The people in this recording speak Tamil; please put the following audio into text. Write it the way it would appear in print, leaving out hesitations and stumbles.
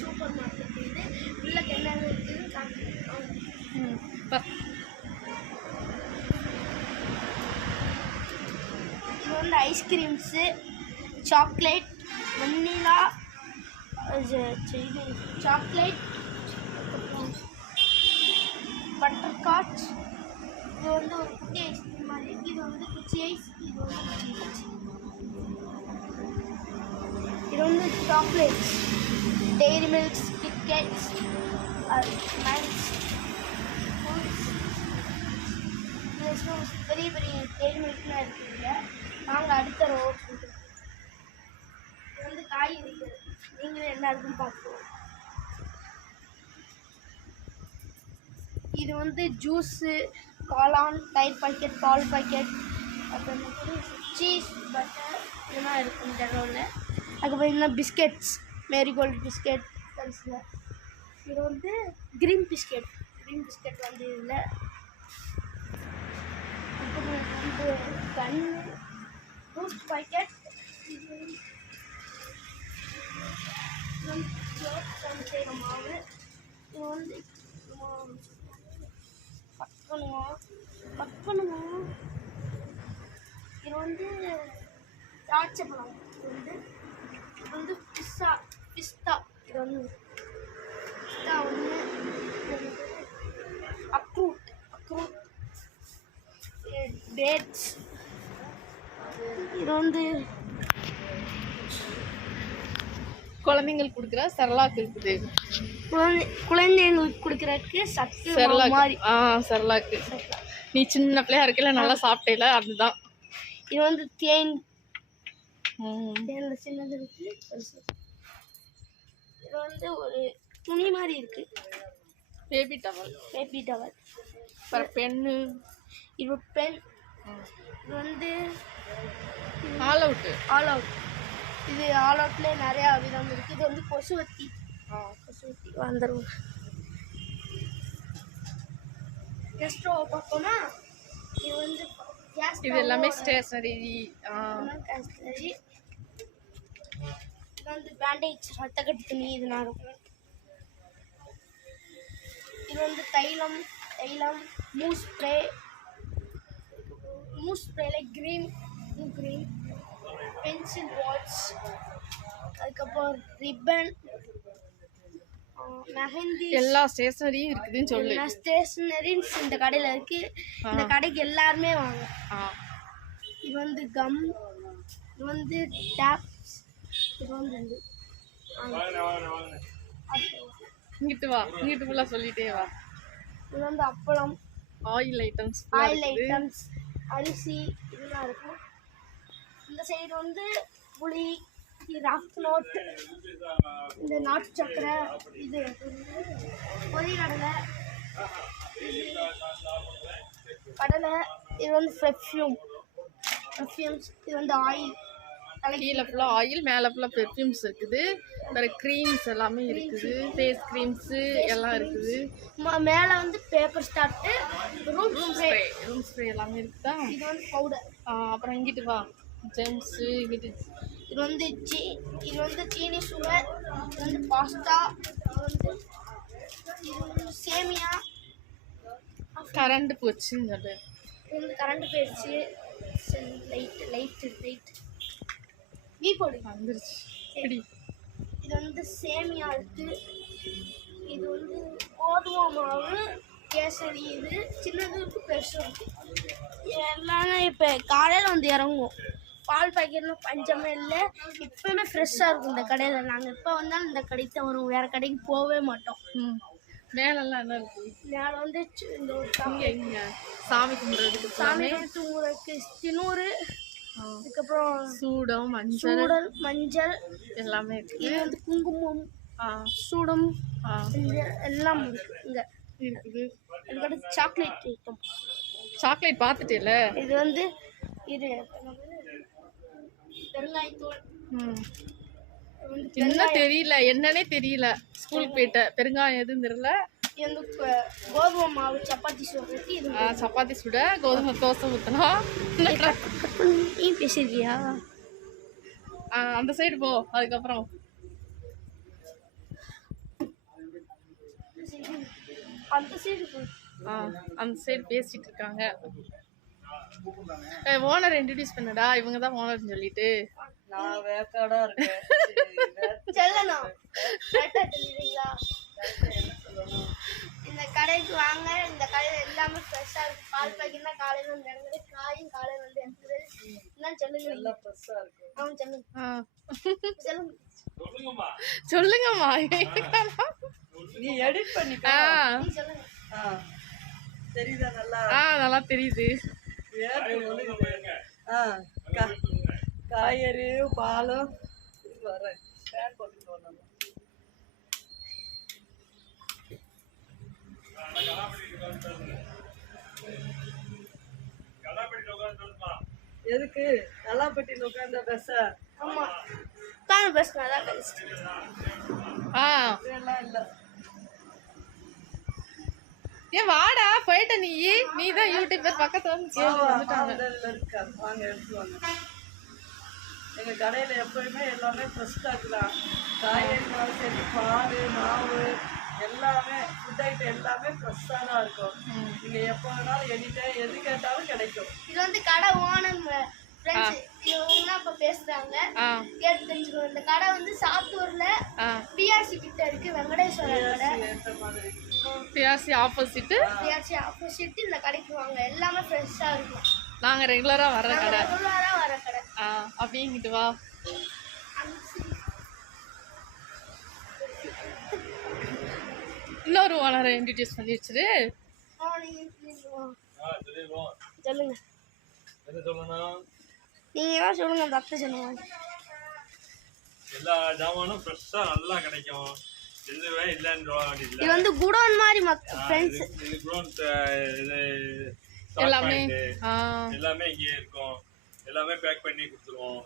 சூப்பர் மார்க்கெட் இது. உள்ள என்னென்ன இருக்குதுன்னு காட்டுறேன். இது வந்து ஐஸ்கிரீம்ஸு, சாக்லேட், வெண்ணிலா, இது சாக்லேட், பட்டர்காட். இது வந்து ஒரு குட்டி ஐஸ்கிரீம் மாதிரி இருக்குது. இது வந்து குச்சி ஐஸ். இது வந்து குச்சி ஐஸ். இது வந்து சாக்லேட்ஸ், டெய்ரி மில்க்ஸ், கிட்கேட்ஸ், மேக்ஸ், பெரிய பெரிய டெய்ரி மில்க்லாம் இருக்குதுங்க. நாங்கள் அடுத்த ரோ இது வந்து காய்கறிகள். நீங்களும் என்ன இருக்குன்னு பார்த்துக்கோங்க. இது வந்து ஜூஸு, காளான், தயிர் பாக்கெட், பால் பாக்கெட், அப்புறம் சீஸ், பட்டர் இதெல்லாம் இருக்கும் இந்த ரோவில். அதுக்கப்புறம் இன்னும் பிஸ்கெட்ஸ், மேரிகோல்டு பிஸ்கெட் பென்சில். இது வந்து க்ரீன் பிஸ்கெட் வந்து இதில். அப்புறம் வந்து கன்னு, பூஸ்ட் பாக்கெட். இது வந்து செய்கிற மாவு. இது வந்து கட் பண்ணுவோம். இது வந்து திராட்சை பழம். இது வந்து பிஸ்தா. இது வந்து பிஸ்தா ஒன்று. அக்ரூட், டேட்ஸ். இது வந்து குழந்தைங்களுக்கு கொடுக்குற செர்லாக் இருக்குது. குழந்தைங்களுக்கு கொடுக்குறதுக்கு சத்து மாதிரி. செர்லாக்கு. நீ சின்ன பிள்ளையா இருக்கல நல்லா சாப்பிட்டேல, அதுதான். இது வந்து தேன்ல சின்னது இருக்கு. இது வந்து ஒரு துணி மாதிரி இருக்கு. Baby towel. அப்புறம் பென்னு. இது பென். இது வந்து ஆல் அவுட். இது ஆல் அவுட்ல நிறைய விதம் இருக்கு. இது வந்து கொசுவத்தி வந்துடும். நெக்ஸ்ட் பார்த்தோம்னா இது வந்து இது எல்லாமே ஸ்டேஷனரி. இது வந்து பேண்டேஜ், ரத்தக்கட்டு துணி. இதெல்லாம் இருக்கும். இது வந்து தைலம், மூஸ் ஸ்ப்ரேல க்ரீன், பென்சில் பால்ஸ், அதுக்கப்புறம் ரிப்பன், மெஹந்தி. எல்லா ஸ்டேஷனரியும் இருக்குதுன்னு சொல்லு. எல்லா ஸ்டேஷனரிஸ் இந்த கடையில் இருக்கு. இந்த கடைக்கு எல்லாருமே வாங்க. இது வந்து கம், இது வந்து டேப்ஸ். இது வந்து இங்கிட்டு வா, இங்கிட்டு ஃபுல்லாக சொல்லிட்டே வா. இது வந்து அப்பளம், ஆயில் ஐட்டம்ஸ், அரிசி இதெல்லாம் இருக்கும். இந்த சைடு வந்து புளி, ரஃப் நோட், இந்த நாட்டு சக்கரை, இது பொரிகடலை, கடலை. இது வந்து பெர்ஃப்யூம்ஸ். இது வந்து ஆயில். கீழே ஃபுல்லாக ஆயில், மேலே ஃபுல்லாக பெர்ஃப்யூம்ஸ் இருக்குது. வேறு க்ரீம்ஸ் எல்லாமே இருக்குது. ஃபேஸ் க்ரீம்ஸு எல்லாம் இருக்குது. மேலே வந்து பேப்பர் ஸ்டார்ட்டு, ரூம் ஸ்ப்ரே எல்லாமே இருக்குதா. இது வந்து பவுடர். அப்புறம் இங்கிட்டு வா, ஜெம்ஸு. இங்கிட்டு இது வந்து சீனி சுகர். இது வந்து பாஸ்தா. இது வந்து சேமியா. கரண்ட் போச்சுன்னு சொல்லு. இது வந்து கரண்ட் போயிடுச்சு. லைட் வீ போடு வந்துருச்சு. இது வந்து சேமியா இருக்கு. இது வந்து கோதுமை மாவு, கேசரி. இது சின்னது இருக்கு, பெருசும் இருக்கு. எல்லாமே இப்போ காலையில் வந்து இறங்குவோம். பால் பாக்கெட்லாம் பஞ்சமே இல்லை. இப்போவுமே ஃப்ரெஷ்ஷாக இருக்கும் இந்த கடையில். நாங்கள் இப்போ வந்தாலும் இந்த கடைக்கு தான் வருவோம். வேறு கடைக்கு போகவே மாட்டோம். மேலெல்லாம் என்ன இருக்குது? மேலே வந்து இந்த இங்கே சாமி கும்பிட்றதுக்கு தினூறு, அதுக்கப்புறம் சூடம், மஞ்சள் எல்லாமே இருக்குது. இது வந்து குங்குமம், சூடம் எல்லாம் இங்கே இருக்குது. அதுக்கடுத்து சாக்லேட் ஐட்டம். சாக்லேட் பார்த்துட்டேல. இது வந்து இது பெருங்காயத்தூள். என்ன தெரியல, என்னன்னே தெரியல. ஸ்கூலுக்கு போயிட்ட பெருங்காயம் எதுவும் தெரியல. இது வந்து கோதுமை மாவு சப்பாத்தி சுடுறதுக்கு. இது சப்பாத்தி சுட கோதுமை தோசை ஊற்றினா. நீ பேசியிருக்கியா? அந்த சைடு போ. அதுக்கப்புறம் அந்த சைடு போய் அந்த சைடு பேசிட்டு இருக்காங்க. ஓனர் இன்ட்ரடியூஸ் பண்ணடா, இவங்க தான் ஓனர்னு சொல்லிட்டு. நான் வேக்காடா இருக்கேன். சொல்லணும் கரெக்டா தெரியுறீங்களா? இந்த கடைக்கு வாங்க. இந்த கடையில எல்லாமே ஃப்ரெஷ்ஷா இருக்கு. பால் பாக்கெட்னா காலையில வந்து இறங்குது, காயும் காலையில வந்து இறங்குது. என்னன்னு சொல்லுங்க. எல்லாம் ஃப்ரெஷ்ஷா இருக்கு. அவன் சொல்லுங்க சொல்லுங்க சொல்லுங்கம்மா. நீ எடிட் பண்ணிக்க. நீ சொல்லுங்க. தெரியுதா நல்லா? நல்லா தெரியுது. வேர்த்து ஒழுகுது. காய்கறி பாலும் வரேன். ஃபேன் போட்டுட்டு வரணும். எதுக்கு கல்லாப்பட்டியில் உட்கார்ந்த பெச? ஆமா தான் பஸ் நல்லா பேசு. இதெல்லாம் இல்லை. ஏன் வாடா போயிட்ட நீ தான் யூடியூபர் பக்கத்துல வந்து கேள்வி வந்துட்டாங்க. இருக்கா? வாங்க எடுத்துவாங்க. எங்க கடையில எப்பயுமே எல்லாமே ஃப்ரெஷ் ஸ்டாக் தான். காய்கறினாலும் சரி, பால், மாவு எல்லாமே ஃபுட் ஐட்டம் எல்லாமே ஃப்ரெஷ்ஷாக தான் இருக்கும். நீங்க எப்போ வேணாலும் எது கேட்டாலும் கிடைக்கும். இது வந்து கடை ஓனர் ஃப்ரெண்ட்ஸ் இவங்க இப்ப பேசுறாங்க. கேட்டு தெரிஞ்சுக்கணும். இந்த கடை வந்து சாத்தூர்ல பிஆர்சி கிட்ட இருக்கு. வெங்கடேஸ்வரர் கடை ஏற்ற மாதிரி பிஆர்சி ஆப்போசிட். பிஆர்சி ஆப்போசிட் இந்த கடைக்கு வாங்க. எல்லாமே ஃப்ரெஷ்ஷா இருக்கும். நாங்க ரெகுலரா வர்ற கடை. ரெகுலரா வர கடை. அப்படிங்கிட்டு வா. இன்னொரு ஓனரை இன்ட்ரடியூஸ் பண்ணி வச்சிரு. சொல்லுங்க. என்ன சொல்லணும்? நீங்க தான் சொல்லுங்க. அந்த அத்தை சொல்லுங்க. எல்லா ஜாமானும் ஃப்ரெஷ்ஷா நல்லா கிடைக்கும். எதுவே இல்லைன்னு இல்லை. இது வந்து குடோன் மாதிரி ஃப்ரெண்ட்ஸ். இது குடோன். இது எல்லாமே எல்லாமே இங்கே இருக்கும். எல்லாமே பேக் பண்ணி கொடுத்துருவோம்.